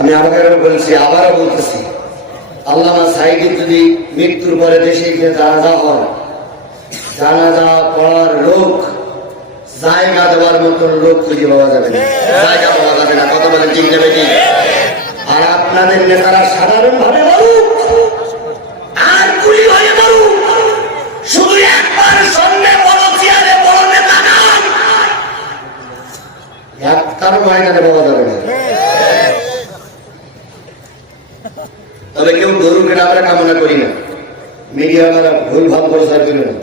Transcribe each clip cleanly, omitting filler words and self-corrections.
আমি আবারও বলছি, আবারও বলতেছি, আল্লামা সাঈদী যদি মৃত্যুর পরে দেশে গিয়ে জানাজা হয়, জানাজা পড়ার লোক, জায়গা দেওয়ার মতন লোক খুঁজে পাওয়া যাবে না, জায়গা পাওয়া যাবে না। কথা বলেন ঠিক নেবে ঠিক? আর আপনাদের নেতারা সাধারণ ভাবে বলুক আর গুলি হয়ে বলুক, শুধু একবার সামনে বড় চেয়ারে বড় নেতা নাম একটার ময়দানে পাওয়া যাবে না। তবে কেউ ধরুকে আমরা কামনা করি না, মিডিয়াওয়ালারা ভুল ভাব প্রচার করি না,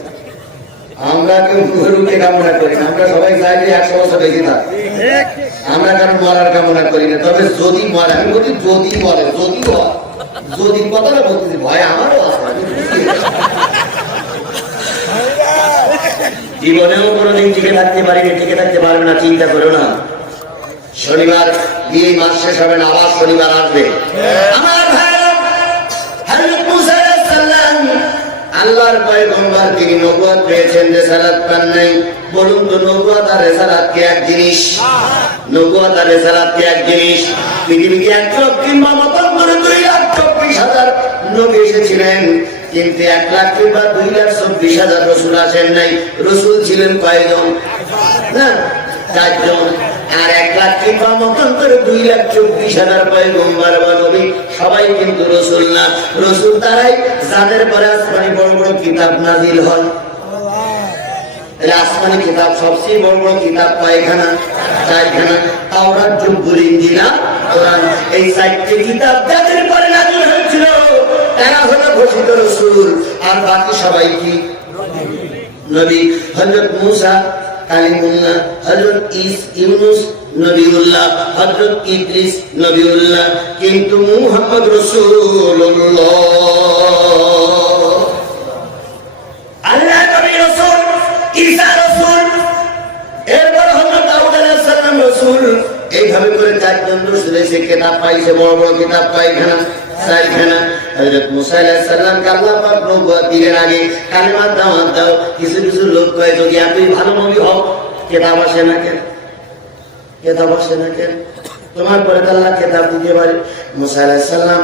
আমরা কেউ ধরুকে কামনা করি না। আমরা সবাই চাই যে 100 বছর বেঁচে থাক, আমরা কারণ মরার কামনা করি না। তবে যদি মরে, আমি বলছি যদি মরে, যদি হয়, যদি কথাটা বলতেছি, ভয় আমারও আছে, জীবনেও কোনোদিন টিকে থাকতে পারিনি, টিকে থাকতে পারবে না, চিন্তা করো না। শনিবার দিয়ে মাস শেষ হবে না, আবার শনিবার আসবে। আমার ভাই হযরত মুসা আলাইহিস সালাম আল্লাহর পয়গম্বর, তিনি নবুয়ত পেয়েছেন, রিসালাত পান নাই। বলুন তো নবুয়ত আর রিসালাত কি এক জিনিস? নবুয়ত আর রিসালাত কি এক জিনিস? পৃথিবীতে 1 লক্ষ কিংবা মতন করে 2,24,000 নবী এসেছিলেন, কিন্তু 1 লাখ কিংবা 2,24,000 রাসূল আসেন নাই। রাসূল ছিলেন কয়জন? না, 4 জন। আর 1 লাখ কিংবা মতন করে 2,24,000 পয়গম্বর বা নবী, সবাই কিন্তু রাসূল না। রাসূল তারাই যাদের পরে আসমানি বড় বড় কিতাব নাজিল হয়। আসমানি কিতাব সবচেয়ে বড় বড় কিতাব কয়খানা? 4খানা। তাওরাত, জবুর, ইনজিল, কোরআন, এই 4টি কিতাব যাদের পরে নাজিল হয়েছিল তারা হলো ঘোষিত রাসূল, আর বাকি সবাই কি নবী। হযরত মুসা কালিমুল্লাহ, হযরত ইউনূস নবীউল্লাহ, হযরত ইদ্রিস নবীউল্লাহ, কিন্তু মুহাম্মদ রাসূলুল্লাহ, আল্লাহ নবী রাসূল, ঈসা রাসূল, এরপর হযরত দাউদ আলাইহিস সালাম রাসূল। এইভাবে করে 4 জন রাসূল এসে কিতাব পাইছে, বড় বড় কিতাব কয়খানা? 4খানা। হযরত মুসা আলাইহিস সালামকে আল্লাহ পাক নবুয়ত দিলেন আগে, কালিমার দাওয়াত দাও। কিছু কিছু লোক কয় যদি আপনি ভালো নবী হও, কিতাব আসে না কেন? কিতাব আসে না কেন? তোমার পরে আল্লাহ কিতাব দিতে পারে। মুসা আলাইহিস সালাম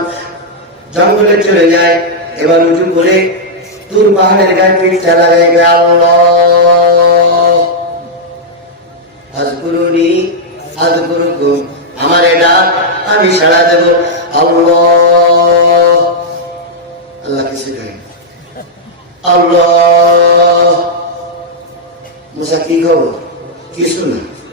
জঙ্গলে চলে যায়, এবার উঠে পড়ে তুর পাহাড়ের গায়ে পিঠটা লাগাই, আল্লাহ আযকুরুনি আযকুরুকুম, আমার এটা আমি সাড়া দেব। আল্লাহ, আল্লাহ কিছু করেন, আল্লাহ। মুসা কি খবর? কিছু না।